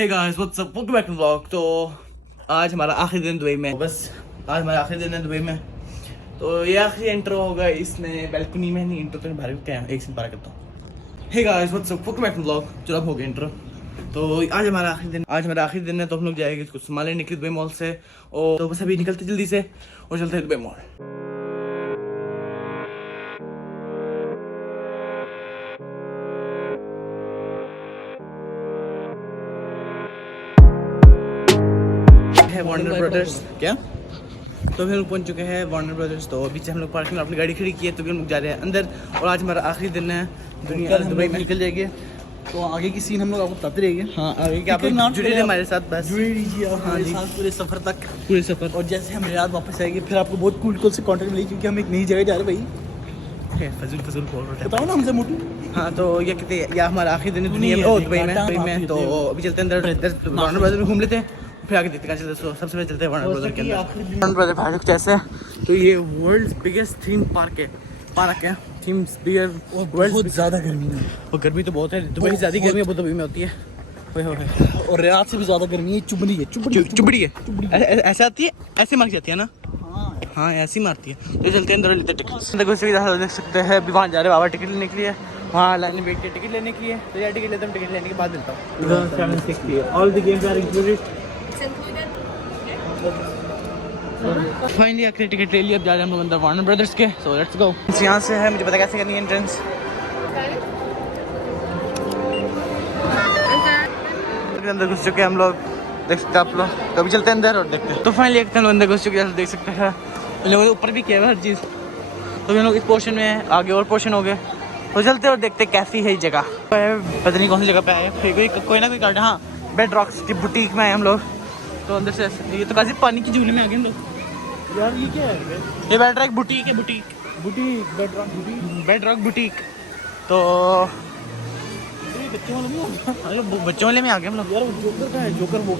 Hey guys, what's up? Welcome back to vlog। तो आज हमारा आखिरी दिन दुबई में, बस आज हमारा आखिरी दिन है दुबई में। तो ये आखिरी इंट्रो होगा इसमें, बैल्कनी में नहीं। इंट्रो तो बाहर क्या एक से बारह करता हूँ। Hey guys, what's up? Welcome back to vlog। चलो अब हो गया इंट्रो। तो आज हमारा आखिरी दिन है, तो हम लोग जाएंगे कुछ सामान लेने निकले दुबई मॉल से। और तो बस अभी निकलते जल्दी से और चलते हैं दुबई मॉल। वार्नर ब्रदर्स क्या, तो हम लोग पहुंच चुके हैं वार्नर ब्रदर्स। तो अभी से हम लोग पार्किंग में अपनी गाड़ी खड़ी की है, तो भी हम लोग जा रहे हैं अंदर। और आज हमारा आखिरी दिन है, दुनिया दुबई में निकल जाएगी। तो आगे की सीन हम लोग आपको बताते रहेंगे। हाँ आगे क्या, आप जुड़े रहिए हमारे साथ, बस जुड़े रहिए आप हमारे साथ पूरे सफर तक, पूरे सफर। और जैसे हम रियाद वापस आएंगे फिर आपको बहुत कूल से कॉन्टेक्ट मिलेगी, क्योंकि हम एक नई जगह जा रहे हैं भाई। फजूल बोल रहे बताओ ना हमसे मोटू। हाँ तो ये कहते हैं, या हमारा आखिरी दिन है दुनिया में, दुबई में। तो अभी चलते हैं अंदर, वार्नर ब्रदर में घूम लेते हैं, फिर आगे देखते हैं चलते। सबसे पहले चलते हैं वार्नर ब्रदर के अंदर। वार्नर ब्रदर पार्क जैसे, तो ये वर्ल्ड बिगेस्ट थीम पार्क है। थीम्स बिगर, बहुत ज़्यादा गर्मी है, और गर्मी तो बहुत है। दुबई से ज़्यादा गर्मी अबू धाबी में होती है। और रियाद से भी ज़्यादा गर्मी है। चुबड़ी है, ऐसे आती है, ऐसे मार जाती है ना। हाँ ऐसी मारती है। तो चलते हैं अंदर, लेते टिकट। अंदर घुस के देख सकते हैं, अभी वहाँ जा रहे हैं बाबा टिकट लेने के लिए। वहाँ लाइन में बैठ के टिकट लेने की है, तो यार टिकट लेते हैं, टिकट लेने के बाद मिलता हूँ। फाइनली आखिरी टिकट ले लिया, अब जा रहे हैं हम लोग अंदर वार्नर ब्रदर्स के। So let's go. यहाँ से है, मुझे पता कैसे करनी है एंट्रेंस। अंदर घुस चुके हैं हम लोग, देख सकते हैं आप लोग। तो अभी चलते हैं अंदर और देखते हैं। तो फाइनली एक अंदर घुस चुके हैं, देख सकते हैं इन लोगों ने ऊपर भी किया है हर चीज़। तो हम लोग इस पोर्शन में हैं, आगे और पोर्शन हो गए। तो चलते और देखते कैसी है ये जगह। पता नहीं कौन सी जगह पे आए, फिर कोई ना कोई गार्डन। हाँ बेड रॉक्स की बुटीक में आए हम लोग। तो अंदर से ये तो काफी पानी की झूले में आ गए हम लोग। यार ये क्या है? ये बेड रॉक बुटीक है, बेड रॉक बुटीक। तो बच्चों वाले में आ गए हम लोग। यार वो जोकर का है, जोकर वो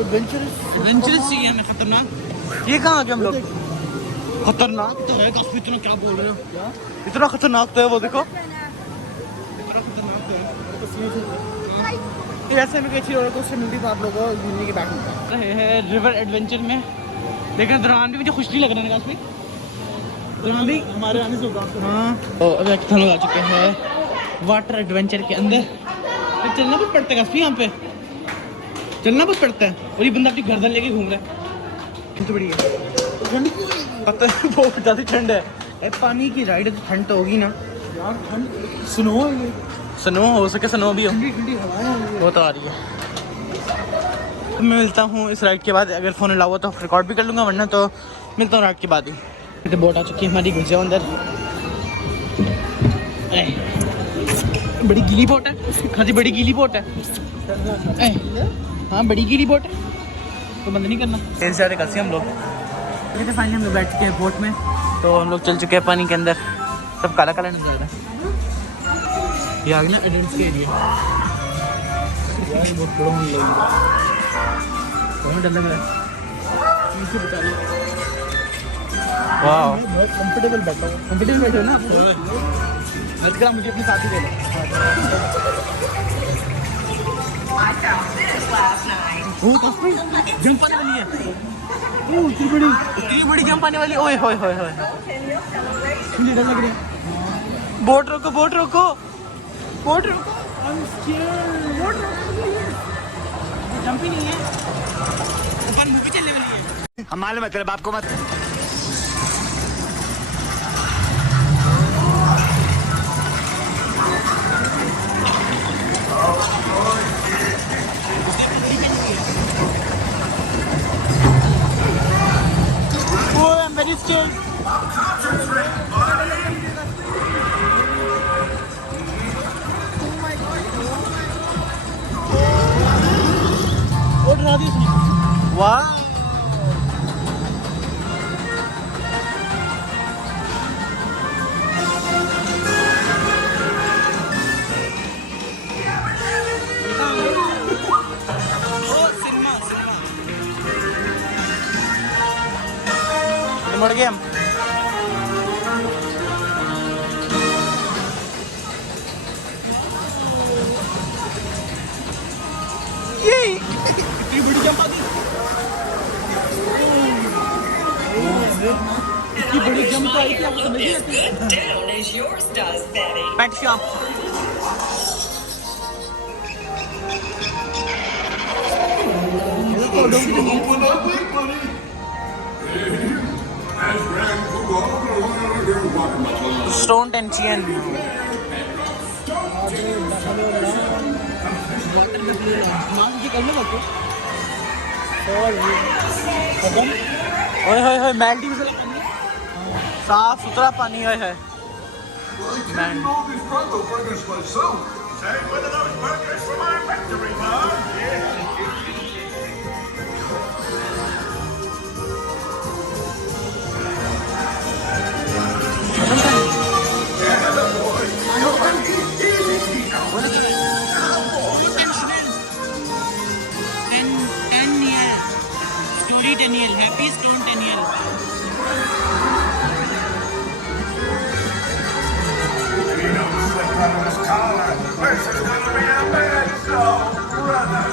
एडवेंचरस चाहिए हमें, खतरनाक। ये कहाँ आ गए हम लोग? खतरनाक तो है काफी। इतना क्या बोल रहे हो? क्या इतना खतरनाक तो है वो, देखो ऐसे में अच्छी रोलर कोस्टर मिलती तो आप लोगों को घूमने की बात मिलता है। रिवर एडवेंचर में लेकिन दौरान भी मुझे खुश नहीं लग रहा है काफी। दौरान भी हमारे आने से होगा। हाँ तो अभी हम लोग आ चुके हैं वाटर एडवेंचर के अंदर। तो चलना बहुत पड़ता है काफी, यहाँ पे चलना बहुत पड़ता है। और ये बंदा अपनी गर्दन लेके घूम रहा है, तो बड़ी ठंड पता है बहुत ज़्यादा ठंड है। पानी की राइड तो ठंड तो होगी ना यार, ठंड स्नो है ये। स्नो हो सके, स्नो भी हो, ठंडी हवाएं वो तो आ रही है। तो मैं मिलता हूँ इस राइड के बाद। अगर फ़ोन अलाउ हुआ तो रिकॉर्ड भी कर लूँगा, वरना तो मिलता हूँ राइड के बाद ही। तो बोट आ चुकी है हमारी, घुस जाओ अंदर। बड़ी गीली बोट है। हाँ जी बड़ी गीली बोट है। हाँ बड़ी गीली बोट है, तो बंद नहीं करना। ऐसे ज़्यादा कैसे हम लोग फाइनली हम लोग बैठ चुके हैं बोट में। तो हम लोग चल चुके हैं पानी के अंदर। सब काला काला नजर आ रहा है। ये आगे ना एडेंट्स के एरिया, यार बहुत बड़ा होने लगा। बहुत डर लग रहा है। इनसे बचा लो। वाह मैं बहुत कंफर्टेबल बैठा हूँ। कंफर्टेबल बैठे हो ना? लड़का मुझे अपने साथ ही ले लो। जंप आने वाली है, इतनी बड़ी जंप आने वाली। ओए होए होए होए, मुझे डर लग रही है। बोट रोको, बोट रोको, बोट रोको। जंप ही नहीं है, ऊपर मूवी चलने वाली है। हम मालूम है तेरे बाप को मत। I'm very scared. और डरा दी उसने। वाह मुड़ गए हम। ये इतनी बड़ी जंप आ गई, इतनी बड़ी जंप आई कि आपको समझ नहीं आती। पेट शॉप स्टोन टेंशियन ओए होए होए मेल्टिंग साफ सुथरा पानी है Daniel, happy Stone Daniel. This is gonna be a bad show, brother.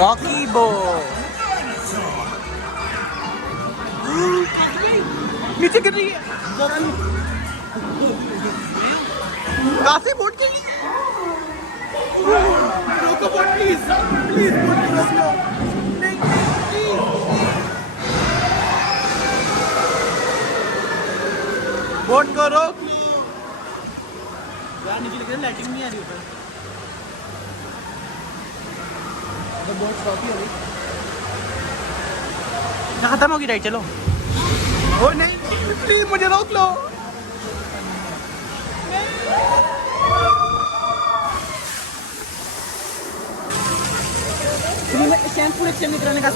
Rocky Bo. नीचे गिर रही है काफी बोट के रोको बोट प्लीज प्लीज बोट को रोक लो, नहीं प्लीज। बोट को रोक यार नीचे लग रहा है लाइटिंग नहीं आ रही ऊपर, तो बोट स्टॉप ही हो गई। खत्म होगी राइट चलो ओ नहीं प्लीज मुझे रोक लो। शैम्पू एक्सचेंज नहीं कराने का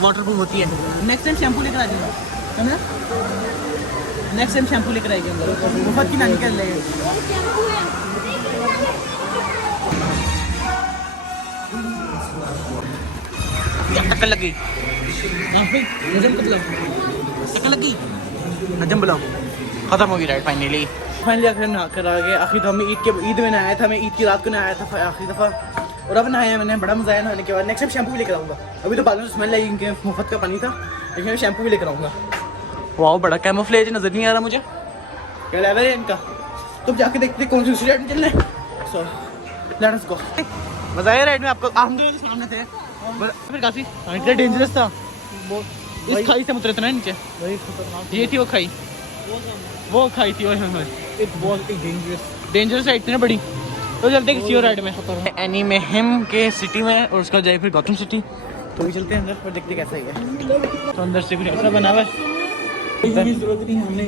वाटरप्रूफ होती है नेक्स्ट टाइम शैम्पू लेकर आ जाएगा, समझा? नेक्स्ट टाइम शैम्पू लेकर आएंगे हम लोग, मुफ्त की ना निकल लेंगे। टक्कर लगी मतलब टक्कर लगी नजम बुलाओ खत्म होगी राइट फाइनली आखिर नहा कर आ गए। आखिर तो हमें ईद में नहाया था, मैं ईद की रात को नहाया था आखिरी दफ़ा, और अब नहाया मैंने, बड़ा मज़ा आया नहाने के बाद। नेक्स्ट टाइम शैम्पू भी लेकर आऊँगा, अभी तो बाद में स्मेल आई इनके मुफ्त का पानी था, लेकिन मैं शैम्पू भी लेकर आऊँगा। वाह बड़ा कैमोफ्लेज नजर नहीं आ रहा मुझे, क्या लेवल है इनका, तो जाके देखते कौन सी दूसरी राइड में चलना है। सो लेट अस गो। मजा आया राइड में आपको? हम दोनों के सामने थे, फिर काफ़ी इतना डेंजरस था। इस खाई से उतरे थे ना नीचे, वही खतरनाक। ये थी वो खाई थी एक बहुत डेंजरस राइड थी ना बड़ी। तो चलते किसी और राइड में एनी में हिम के सिटी में, और उसका जाए फिर गौतम सिटी। तो भी चलते हैं अंदर और देखते कैसा ही है। तो अंदर से कुछ ऐसा बना हुआ है इतनी जरूरत नहीं, हमने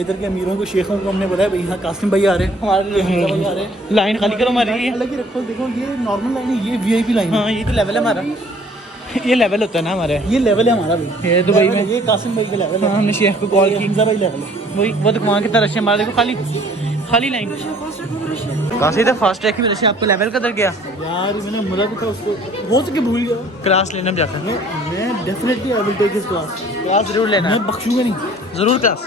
इधर के अमीरों को, शेखों को हमने बताया भाई यहाँ कासिम भाई आ रहे हैं, हमारे लिए हमजा भाई आ रहे हैं, लाइन खाली करो हमारी अलग ही रखो। देखो ये नॉर्मल लाइन है, ये वीआईपी लाइन है। हाँ ये तो लेवल है हमारा, ये लेवल होता है ना हमारे, ये लेवल है हमारा भाई। ये दुबई में ये कासिम भाई का लेवल है। हाँ, हमने शेख को कॉल की, हमजा भाई लेवल है वही वो तो वहाँ कितना रश है हमारा, देखो खाली लाइन। काशी तो फास्ट ट्रैक की वजह से आपको लेवल कदर गया यार, मैंने मुझे भी था उसको, हो सके भूल गया। क्लास लेना जाकर मैं definitely I will take his class जरूर लेना, मैं बख्शूंगा नहीं जरूर क्लास।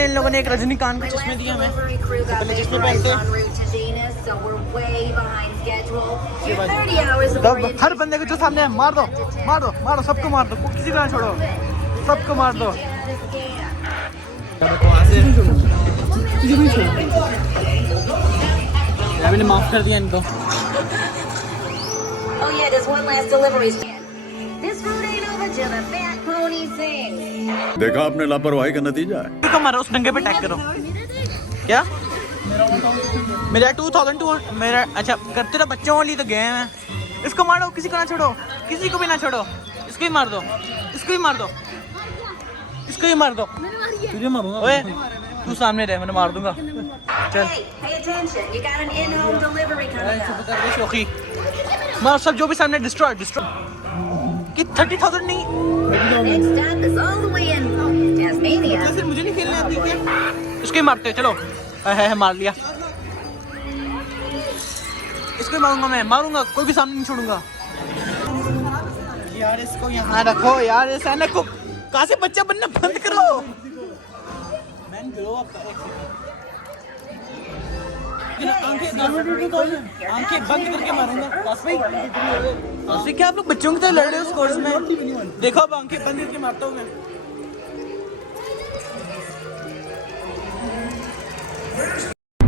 इन लोगों ने एक रजनीकांत के चश्मे दिए हमें, पहले चश्मे पहनते तो हर बंदे को जो सामने है मार दो मार दो मार दो, सबको मार दो, किसी को ना छोड़ो, सबको मार दो। मैंने माफ कर दिया इनको। Oh yeah, there's one last delivery. This route ain't over till the fat pony sings. देखा आपने लापरवाही का नतीजा है। को मारो, उस डंगे पे टैग करो। क्या मेरा 2200 मेरा, अच्छा करते तो बच्चों वाली तो गए हैं। इसको मारो, किसी को ना छोड़ो, किसी को भी ना छोड़ो, इसको ही मार दो, इसको ही मार दो, इसको ही मार दो। तुझे मारूंगा। ओए तू सामने रह, मैंने मार दूंगा। चल Hey, pay attention. You got an in-home delivery coming up. शौकी मार सब, जो भी सामने डिस्ट्रॉय कि 30,000 नहीं। Next stop is all the way in Tasmania. फिर मुझे नहीं खेलने आती क्या? इसको ही मारते चलो। है मार लिया, इसको ही मारूंगा, मैं मारूंगा, कोई भी सामने नहीं छोड़ूंगा। यार इसको यहाँ रखो यार, इस ऐनक को कहाँ से बच्चा बनना बंद करो। मैन ग्रो अप कर, आंखें बंद करके मारूंगा। काशी क्या आप लोग बच्चों की तरह लड़ रहे हो उस कोर्स में? देखो अब आंखें बंद करके मारता हूँ मैं।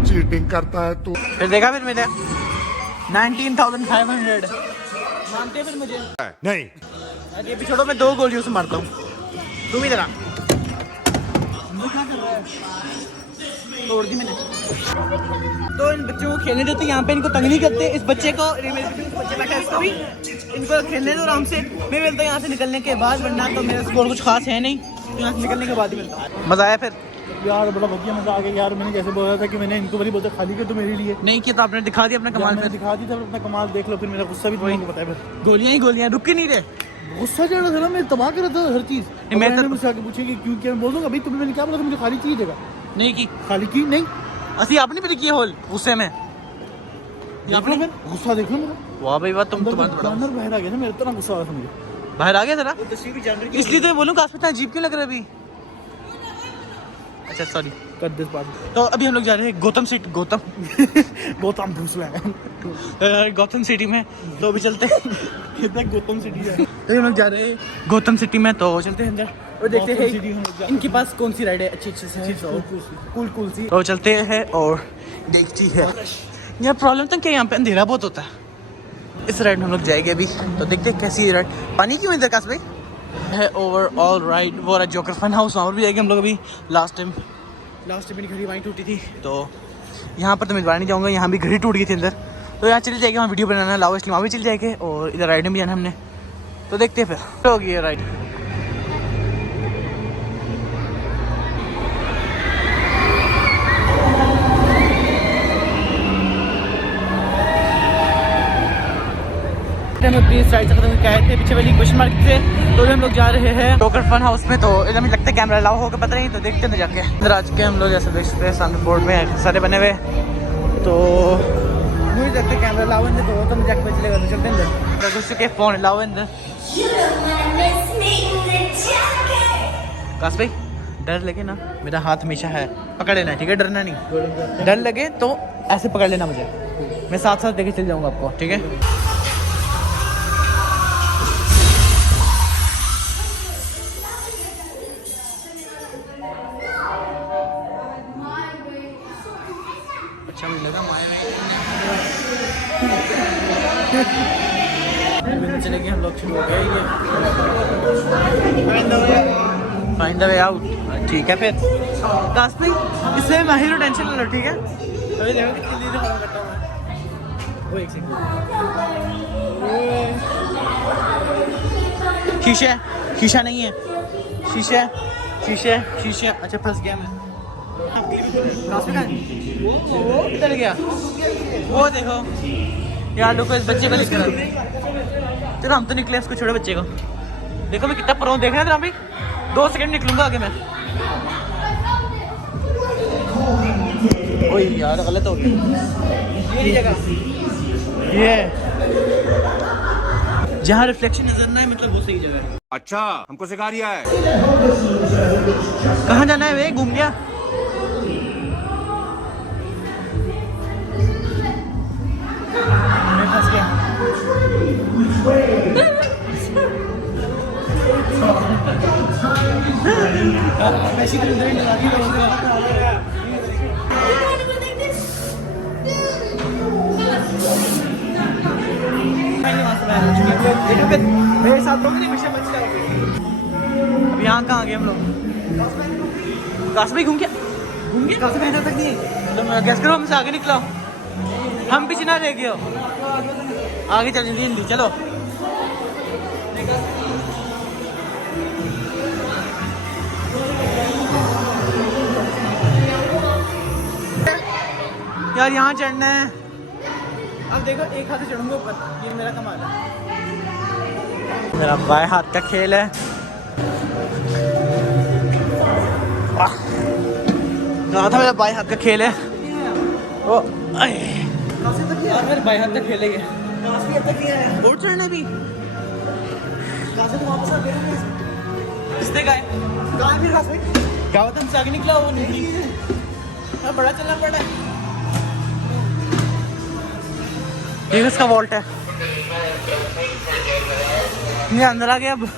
चीटिंग करता है तू। फिर देखा फिर मैंने 19,500 मानते फिर मुझे नहीं ये भी छोड़ो, मैं 2 गोलियों से मारता हूँ। तुम इधर आ, तोड़ दी मैंने। तो इन बच्चों को खेलने देते, यहाँ पे इनको तंग नहीं करते। इस बच्चे को बच्चे बैठा है, इसको भी इनको खेलने दो आराम से। मैं मिलता हूँ यहाँ से निकलने के बाद, वरना तो मेरा स्कोर कुछ खास है नहीं, तो यहाँ से निकलने के बाद ही मिलता है। मजा आया फिर यार बड़ा बढ़िया मजा आ गया यार। मैंने जैसे बोला था कि मैंने इनको बड़ी बोलते खाली कर तो मेरे लिए नहीं किया, तो आपने दिखा दिया अपना कमाल। मैंने दिखा दी था अपना कमाल, देख लो। फिर मेरा गुस्सा भी तुमको पता है, फिर गोलियां ही गोलियां, रुक ही नहीं रहे। गुस्सा चढ़ रहा था ना, मैं तबाह कर रहा था हर चीज। मैं मैंने मुझसे आके पूछे कि क्यों, क्या मैं बोल दूंगा भाई तुम्हें मैंने क्या बोला था, मुझे खाली चाहिए जगह। नहीं की खाली की नहीं, असली आपने भी किया होल गुस्से में। आपने फिर गुस्सा देख लो मेरा। वाह भाई वाह, तुम तुम्हारा बड़ा जानवर बाहर आ गया था, मेरा इतना गुस्सा आ रहा था मुझे। बाहर आ गया जरा, इसलिए तो मैं बोलूँ काश इतना अजीब क्यों लग रहा है अभी। अच्छा सॉरी कर दे बात। तो अभी हम लोग जा रहे हैं गौतम सिटी, गौतम भूसला गौतम सिटी में। तो अभी चलते हैं गौतम सिटी है। तो हम लोग जा रहे हैं गौतम सिटी में, तो चलते हैं अंदर और देखते गौतम हैं सिटी हम लोग जा- इनके पास कौन सी राइड है अच्छी अच्छी से कूल सी। तो चलते हैं और देखती है। यहाँ प्रॉब्लम तो क्या, यहाँ पे अंधेरा बहुत होता है। इस राइड में हम लोग जाएंगे अभी, तो देखते हैं कैसी राइड। पानी क्यों इधर काश भाई है ओवरऑल राइड। वो रहा जोकर फन हाउस, वहाँ पर भी जाएंगे हम लोग अभी। लास्ट टाइम मेरी घड़ी वहीं टूटी थी, तो यहाँ पर तो मैं दोबारा नहीं जाऊँगा। यहाँ भी घड़ी टूट गई थी अंदर, तो यहाँ चले जाएंगे, वहाँ वीडियो बनाना लाओ, इसलिए वहाँ भी चले जाएंगे। और इधर राइड में भी जाना हमने, तो देखते हैं फिर होगी ये राइड। हम प्लीज साइड से खत्म करके आए थे, पीछे वाली क्वेश्चन मार्क से। तो हम लोग जा रहे हैं जोकर फन हाउस में। तो एकदम लगता है कैमरा अलाउ होगा, पता नहीं, तो देखते हैं जाके अंदर। आज के हम लोग जैसे देख सकते हैं सामने बोर्ड में सारे बने हुए, तो मुझे लगता है कैमरा अलाउ अंदर, तो हम जाके चलेगा। तो चलते हैं अंदर, घुस चुके फोन अलाउ अंदर। काश भाई डर लगे ना, मेरा हाथ हमेशा है, पकड़ लेना ठीक है, डरना नहीं। डर लगे तो ऐसे पकड़ लेना मुझे, मैं साथ साथ लेके चल जाऊँगा आपको, ठीक है। अच्छा मुझे लगा चले गए हम लोग, शुरू हो गए ये फाइंड द वे आउट। ठीक है फिर काश भाई, इससे माहिर टेंशन ना लो, ठीक है। अभी देखो कितनी देर खत्म करता हूँ मैं। वो एक सेकंड, शीशा शीशा नहीं है, शीशा शीशा शीशा। अच्छा फंस गया मैं। वो किधर गया, वो देखो यार। देखो इस बच्चे को निकला, चलो हम तो निकले, इसको छोड़ो बच्चे को। देखो मैं कितना प्रो, देख रहे हैं भाई, 2 सेकंड निकलूंगा आगे मैं। ओए यार गलत हो गया, ये जगह ये जहाँ रिफ्लेक्शन नजर ना है, मतलब वो सही जगह है। अच्छा हमको सिखा रिया है। कहाँ जाना है वे, घूम गया। मैं फंस गया। वैसे तो इधर ही लगा दी मेरे साथ लोग नहीं, हमेशा बच जाओगे। अब यहाँ कहाँ गए हम लोग? काश भाई घूम गया, काश भाई इधर तक नहीं है। तो गैस करो, हमसे आगे निकलो, हम पीछे ना रह गए हो, आगे चल जल्दी जल्दी चलो। यार यहाँ चढ़ना है, अब देखो एक हाथ से चढ़ूंगा ऊपर, ये मेरा कमाल है। मेरा बाएं हाथ का खेल है। कहा था मेरा बाएं हाथ का खेल है। ओ मेरे बाएं हाथ का खेल है ये। और चढ़ना भी किसने कहा है? कहाँ है फिर काश भाई? गावत हमसे आगे निकला वो निकली। हाँ, बड़ा चलना पड़ा है। ये इसका वॉल्ट है। ये अंदर आ गया अब।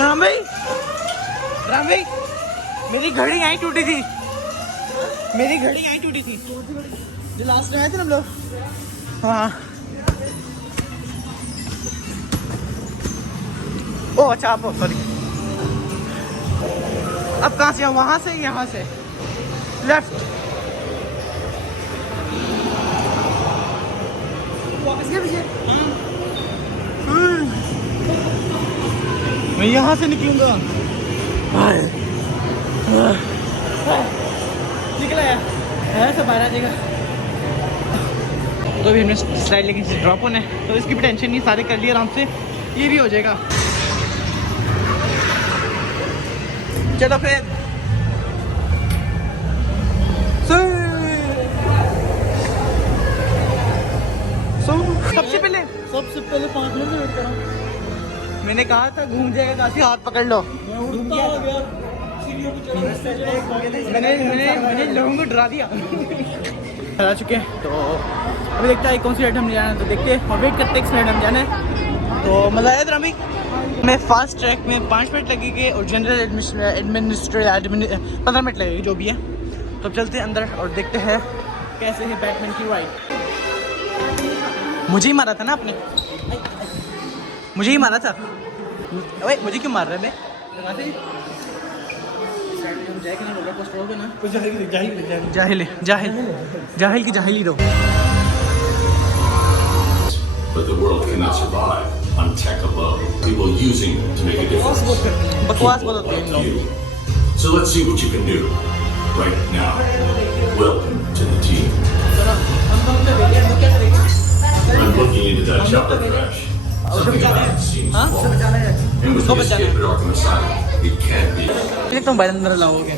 राम भाई, मेरी घड़ी यहीं टूटी थी। मेरी घड़ी यहीं टूटी थी जो लास्ट में आए थे ना हम लोग। हाँ। ओ अच्छा आप सॉरी। अब कहाँ से? वहाँ से, यहाँ से लेफ्ट। वापस गया पीछे। मैं यहाँ से निकलूंगा। निकला यार। है सब बाहर आ जाएगा। तो अभी हमने स्लाइड लेकिन ड्रॉप होना है, तो इसकी भी टेंशन नहीं, सारे कर लिए आराम से, ये भी हो जाएगा। चलो फिर सबसे पहले 5 मिनट वेट करा। मैंने कहा था घूम जाएगा काफी, हाथ पकड़ लो। मैं उड़ता हो गया। सीढ़ियों पे चढ़ा। मैंने लोगों को डरा दिया। आ चुके हैं, तो अभी देखते हैं कौन सी राइड हम ले जाना है, तो देखते हैं और वेट करते हैं किस राइड हम जाना है। तो मज़ा आया था अभी। मैं फास्ट ट्रैक में 5 मिनट लगेंगे और जनरल एडमिनिस्ट्रेटिव 15 मिनट लगेगी, जो भी है। तो अब चलते हैं अंदर और देखते हैं कैसे है बैटमैन की राइड। मुझे ही मारा था ना आपने, मुझे ही मारा था। ओए मुझे क्यों मार रहे हैं? जाहिल जाहिल की जाहिल रहो। But the world cannot survive on tech alone. People using it to make a difference. बकवास बहुत होती है इन लोग। You. So let's see what you can do right now. Welcome to the team. I'm looking into that chopper crash. Something about it seems flawed. And with the escape at Arkham Asylum, it can't be. तुम बाहर अंदर लाओगे।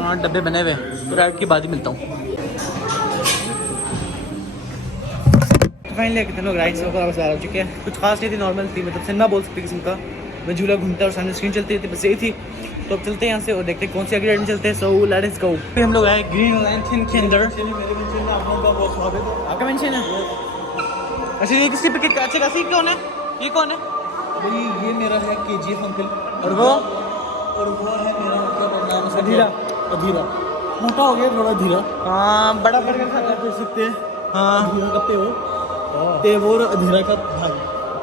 हाँ डब्बे बने हुए, तो ride के बाद ही मिलता हूँ। फाइनली कितने लोग राइड्स वगैरह बस आ चुके हैं। कुछ खास नहीं थी, नॉर्मल थी, मतलब सिनेमा बोल सकते किस्म का। मैं झूला घूमता और सामने स्क्रीन चलती थी, बस यही थी। तो अब चलते हैं यहाँ से और देखते हैं कौन सी अगली राइड में चलते हैं। So let's go. हम लोग आए ग्रीन लैंटर्न के अंदर। आपका मेंशन है? अच्छा ये किसकी पिकेट? अच्छा काशी कौन है? ये कौन है? भाई ये मेरा है KGF अंकल। और वो है मेरा नाम है अधीरा। मोटा हो गया थोड़ा धीरा। हाँ बड़ा बर्गर खाता है। कर सकते हैं। हाँ अधीरा का तेवोर अधीरा का भाई।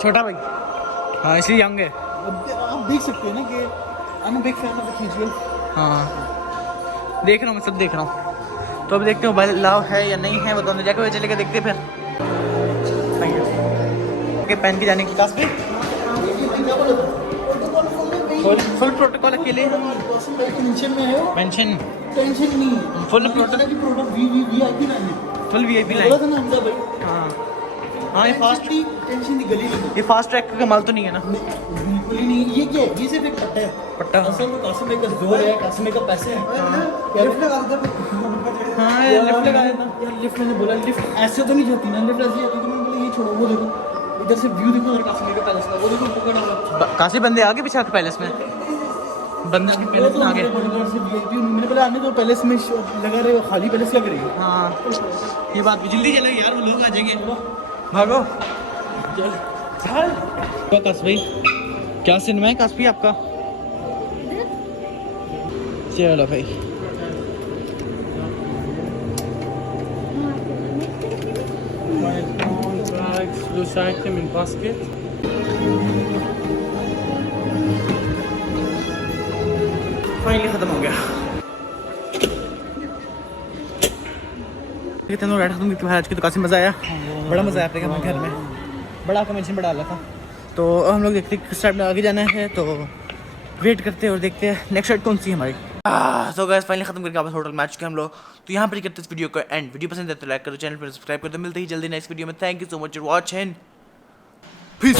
छोटा भाई। हाँ इसलिए यंग है। अब आप देख सकते हैं ना कि I am big fan of KGF। हाँ देख रहा हूँ, मैं सब देख रहा हूँ। तो अब देखते हो भाई लाव है या नहीं है, वो दोनों जाके हुए चलेगा, देखते फिर। ओके पहन के जाने की क्लास पे फुल प्रोटोकॉल अकेले टेंशन में है मेंशन टेंशन नहीं full protocol product VIP line है। फुल VIP बोला लाइन। था ना हमजा भाई। हाँ हाँ ये फास्ट टेंशन दी गली नहीं। ये फास्ट ट्रैक का कमाल तो नहीं है ना? बिल्कुल ही नहीं। ये क्या है? ये सिर्फ एक पट्टा है। पट्टा। असल में कासिम भाई का जोर है, कासिम भाई का पैसे है। लिफ्ट लगा देता। हाँ ये लिफ्ट लगा देता। यार लिफ्ट मैंने बोला लिफ्ट ऐसे तो नहीं जाती ना, लिफ्ट ऐसे जाती तो मैंने बोला ये छोड़ो। वो देखो इधर से व्यू देखो उधर कासिम भाई का पैलेस का। वो देखो पकड़ा हुआ। काफी बंदे आगे पीछे आके पैलेस में, बंदे आगे पैलेस में आगे। मैंने बोला आने तो पैलेस में लगा रहे हो, खाली पैलेस क्या करेगी। हाँ ये बात भी जल्दी चलो यार, वो लोग आ जाएंगे। भागो चल। काश भाई क्या सिनेमा है काश भाई आपका? चलो भाई फाइनली खत्म हो गया। कितने राइड खत्म की आज की, तो काफी मजा आया, बड़ा मजा आया अपने घर में। बड़ा कमेंशन बड़ा आला था। तो अब हम लोग देखते हैं किस टाइम में आगे जाना है, तो वेट करते हैं और देखते हैं नेक्स्ट राइड कौन सी है हमारी। तो गाइस फाइनली खत्म करके वापस होटल में आ चुके हैं हम लोग। तो यहाँ पर ही करते हैं इस वीडियो को एंड। वीडियो पसंद है तो लाइक करो, चैनल पर सब्सक्राइब करो। तो मिलते ही जल्दी नेक्स्ट वीडियो में। Thank you so much for watching. Piece.